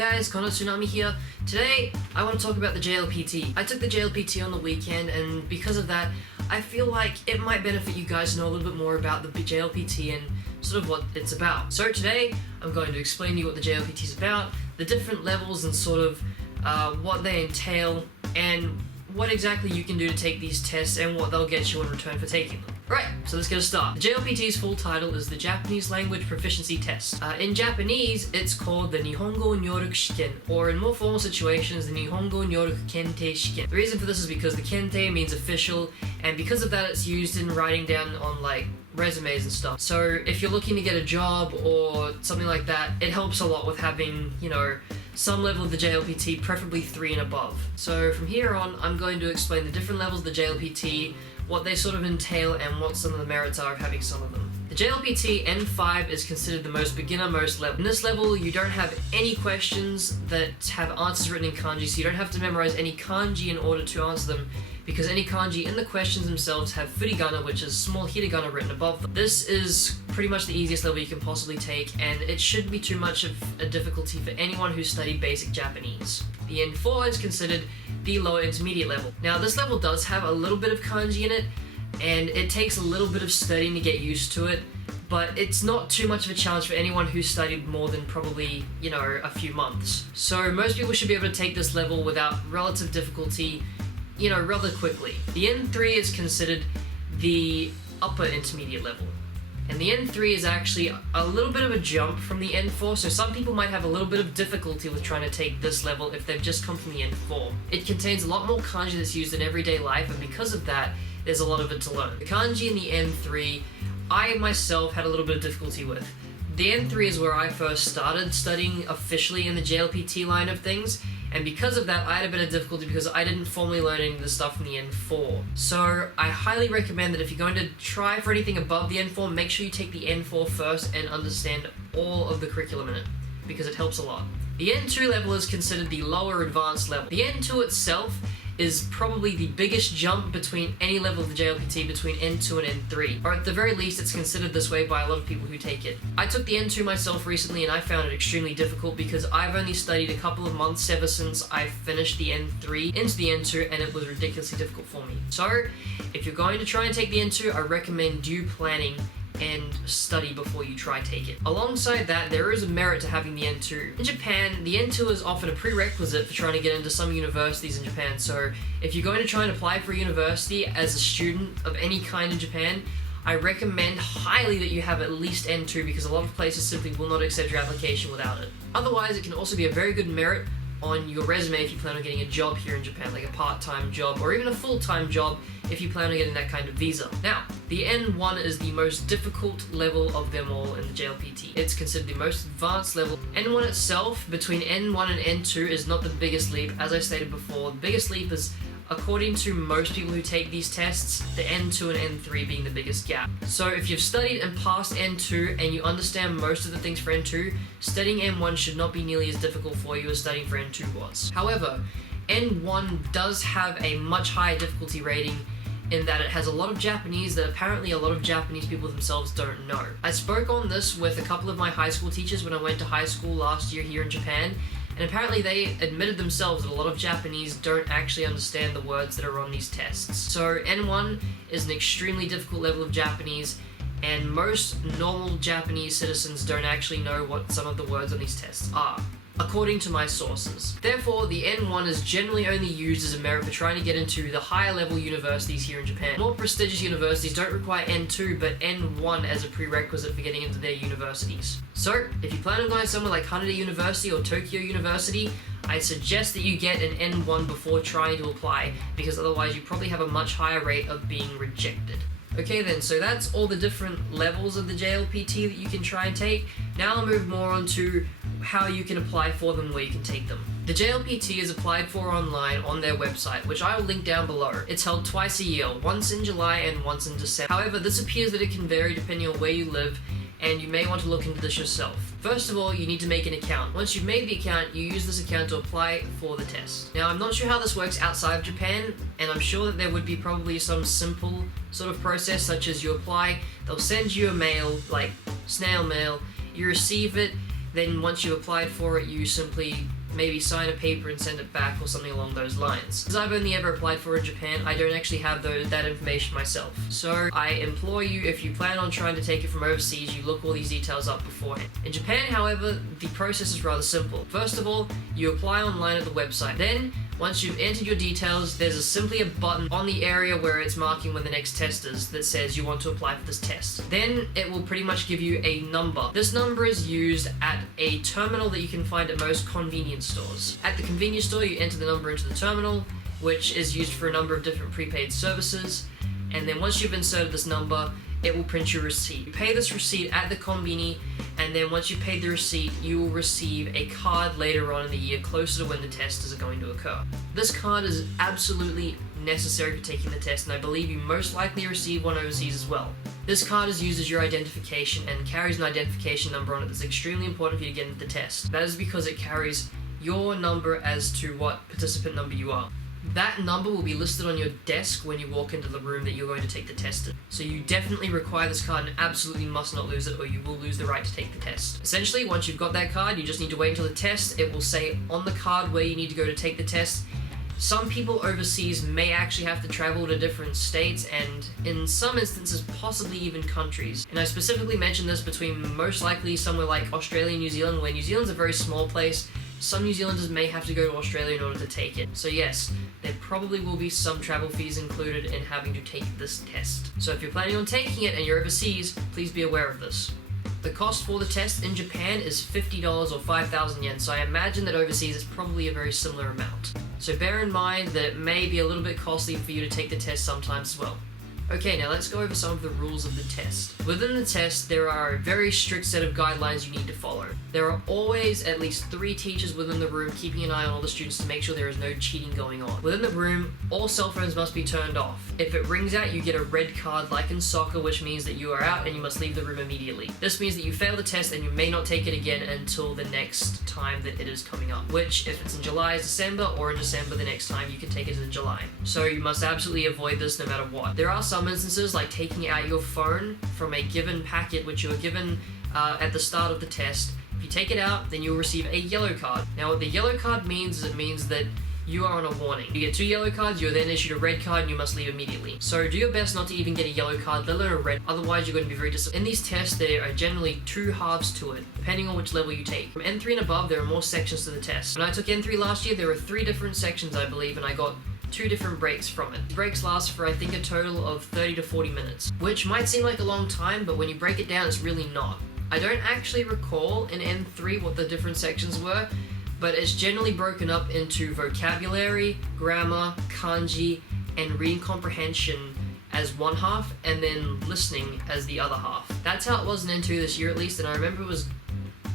guys, ConnorTsunami here. Today, I want to talk about the JLPT. I took the JLPT on the weekend, and because of that, I feel like it might benefit you guys to know a little bit more about the JLPT and sort of what it's about. So today, I'm going to explain to you what the JLPT is about, the different levels and sort of what they entail, and what exactly you can do to take these tests and what they'll get you in return for taking them. Right, so let's get a start. The JLPT's full title is the Japanese Language Proficiency Test. In Japanese, it's called the Nihongo Nyoruku Shiken, or in more formal situations, the Nihongo Nyoruku Kentei Shiken. The reason for this is because the Kentei means official, and because of that it's used in writing down on like resumes and stuff. So if you're looking to get a job or something like that, it helps a lot with having, some level of the JLPT, preferably 3 and above. So from here on, I'm going to explain the different levels of the JLPT, what they sort of entail, and what some of the merits are of having some of them. The JLPT N5 is considered the most beginner-most level. In this level, you don't have any questions that have answers written in kanji, so you don't have to memorize any kanji in order to answer them, because any kanji in the questions themselves have furigana, which is small hiragana written above them. This is pretty much the easiest level you can possibly take, and it shouldn't be too much of a difficulty for anyone who studied basic Japanese. The N4 is considered the lower intermediate level. Now this level does have a little bit of kanji in it, and it takes a little bit of studying to get used to it, but it's not too much of a challenge for anyone who studied more than probably, a few months. So most people should be able to take this level without relative difficulty, rather quickly. The N3 is considered the upper intermediate level. And the N3 is actually a little bit of a jump from the N4, so some people might have a little bit of difficulty with trying to take this level if they've just come from the N4. It contains a lot more kanji that's used in everyday life, and because of that, there's a lot of it to learn. The kanji in the N3, I myself had a little bit of difficulty with. The N3 is where I first started studying officially in the JLPT line of things, and because of that, I had a bit of difficulty because I didn't formally learn any of the stuff from the N4. So I highly recommend that if you're going to try for anything above the N4, make sure you take the N4 first and understand all of the curriculum in it, because it helps a lot. The N2 level is considered the lower advanced level. The N2 itself is probably the biggest jump between any level of the JLPT between N2 and N3, or at the very least it's considered this way by a lot of people who take it. I took the N2 myself recently and I found it extremely difficult because I've only studied a couple of months ever since I finished the N3 into the N2, and it was ridiculously difficult for me. So if you're going to try and take the N2, I recommend you planning and study before you try take it. Alongside that, there is a merit to having the N2. In Japan, the N2 is often a prerequisite for trying to get into some universities in Japan, so if you're going to try and apply for a university as a student of any kind in Japan, I recommend highly that you have at least N2, because a lot of places simply will not accept your application without it. Otherwise, it can also be a very good merit on your resume if you plan on getting a job here in Japan, like a part-time job or even a full-time job if you plan on getting that kind of visa. Now, the N1 is the most difficult level of them all in the JLPT. It's considered the most advanced level. N1 itself, between N1 and N2, is not the biggest leap. As I stated before, the biggest leap is, according to most people who take these tests, the N2 and N3 being the biggest gap. So if you've studied and passed N2 and you understand most of the things for N2, studying N1 should not be nearly as difficult for you as studying for N2 was. However, N1 does have a much higher difficulty rating in that it has a lot of Japanese that apparently a lot of Japanese people themselves don't know. I spoke on this with a couple of my high school teachers when I went to high school last year here in Japan, and apparently they admitted themselves that a lot of Japanese don't actually understand the words that are on these tests. So N1 is an extremely difficult level of Japanese, and most normal Japanese citizens don't actually know what some of the words on these tests are, according to my sources. Therefore, the N1 is generally only used as a merit for trying to get into the higher level universities here in Japan. More prestigious universities don't require N2, but N1 as a prerequisite for getting into their universities. So, if you plan on going somewhere like Haneda University or Tokyo University, I suggest that you get an N1 before trying to apply, because otherwise you probably have a much higher rate of being rejected. Okay then, so that's all the different levels of the JLPT that you can try and take. Now I'll move more on to how you can apply for them, where you can take them. The JLPT is applied for online on their website, which I will link down below. It's held twice a year, once in July and once in December. However, this appears that it can vary depending on where you live, and you may want to look into this yourself. First of all, you need to make an account. Once you've made the account, you use this account to apply for the test. Now, I'm not sure how this works outside of Japan, and I'm sure that there would be probably some simple sort of process, such as you apply, they'll send you a mail, like snail mail, you receive it, then once you've applied for it, you simply maybe sign a paper and send it back or something along those lines. Because I've only ever applied for in Japan, I don't actually have that information myself. So I implore you, if you plan on trying to take it from overseas, you look all these details up beforehand. In Japan, however, the process is rather simple. First of all, you apply online at the website. Then, once you've entered your details, there's simply a button on the area where it's marking when the next test is that says you want to apply for this test. Then it will pretty much give you a number. This number is used at a terminal that you can find at most convenience stores. At the convenience store, you enter the number into the terminal, which is used for a number of different prepaid services. And then once you've inserted this number, it will print your receipt. You pay this receipt at the konbini, and then once you've paid the receipt, you will receive a card later on in the year closer to when the tests are going to occur. This card is absolutely necessary for taking the test, and I believe you most likely receive one overseas as well. This card is used as your identification and carries an identification number on it that's extremely important for you to get into the test. That is because it carries your number as to what participant number you are. That number will be listed on your desk when you walk into the room that you're going to take the test in. So you definitely require this card and absolutely must not lose it, or you will lose the right to take the test. Essentially, once you've got that card, you just need to wait until the test. It will say on the card where you need to go to take the test. Some people overseas may actually have to travel to different states and, in some instances, possibly even countries. And I specifically mentioned this between most likely somewhere like Australia and New Zealand, where New Zealand's a very small place. Some New Zealanders may have to go to Australia in order to take it. So yes, there probably will be some travel fees included in having to take this test. So if you're planning on taking it and you're overseas, please be aware of this. The cost for the test in Japan is $50 or 5,000 yen, so I imagine that overseas it's probably a very similar amount. So bear in mind that it may be a little bit costly for you to take the test sometimes as well. Okay, now let's go over some of the rules of the test. Within the test, there are a very strict set of guidelines you need to follow. There are always at least 3 teachers within the room keeping an eye on all the students to make sure there is no cheating going on. Within the room, all cell phones must be turned off. If it rings out, you get a red card like in soccer, which means that you are out and you must leave the room immediately. This means that you fail the test and you may not take it again until the next time that it is coming up, which if it's in July is December, or in December the next time you can take it in July. So you must absolutely avoid this no matter what. There are some instances like taking out your phone from a given packet which you are given at the start of the test. If you take it out, then you'll receive a yellow card. Now what the yellow card means is it means that you are on a warning. You get 2 yellow cards, you're then issued a red card and you must leave immediately. So do your best not to even get a yellow card, let alone a red, otherwise you're going to be very disappointed. In these tests, there are generally 2 halves to it, depending on which level you take. From N3 and above, there are more sections to the test. When I took N3 last year, there were 3 different sections, I believe, and I got 2 different breaks from it. The breaks last for I think a total of 30 to 40 minutes, which might seem like a long time, but when you break it down, it's really not. I don't actually recall in N3 what the different sections were, but it's generally broken up into vocabulary, grammar, kanji, and reading comprehension as one half, and then listening as the other half. That's how it was in N2 this year at least, and I remember it was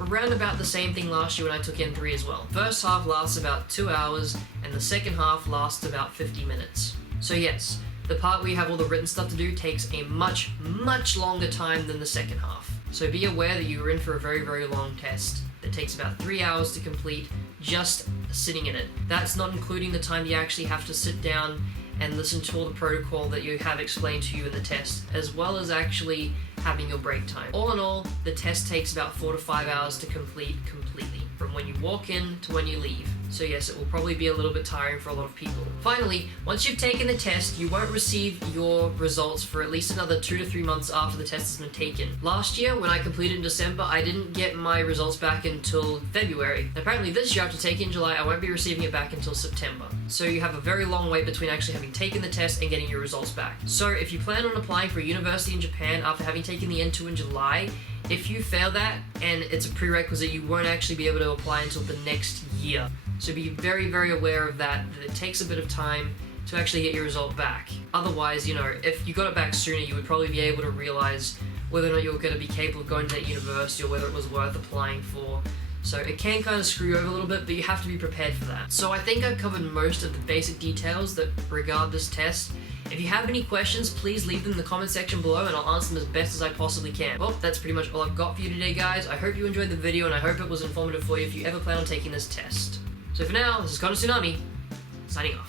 around about the same thing last year when I took N3 as well. First half lasts about 2 hours, and the second half lasts about 50 minutes. So yes, the part where you have all the written stuff to do takes a much, much longer time than the second half. So be aware that you are in for a very, very long test that takes about 3 hours to complete just sitting in it. That's not including the time you actually have to sit down and listen to all the protocol that you have explained to you in the test, as well as actually having your break time. All in all, the test takes about 4 to 5 hours to complete completely, from when you walk in to when you leave. So yes, it will probably be a little bit tiring for a lot of people. Finally, once you've taken the test, you won't receive your results for at least another 2 to 3 months after the test has been taken. Last year, when I completed in December, I didn't get my results back until February. Apparently this year, after taking it in July, I won't be receiving it back until September. So you have a very long wait between actually having taken the test and getting your results back. So if you plan on applying for a university in Japan after having taken the N2 in July, if you fail that and it's a prerequisite, you won't actually be able to apply until the next year. So be very, very aware of that it takes a bit of time to actually get your result back. Otherwise, if you got it back sooner, you would probably be able to realize whether or not you're going to be capable of going to that university or whether it was worth applying for. So it can kind of screw you over a little bit, but you have to be prepared for that. So I think I've covered most of the basic details that regard this test. If you have any questions, please leave them in the comment section below and I'll answer them as best as I possibly can. Well, that's pretty much all I've got for you today, guys. I hope you enjoyed the video and I hope it was informative for you if you ever plan on taking this test. So for now, this is ConnorTsunami, signing off.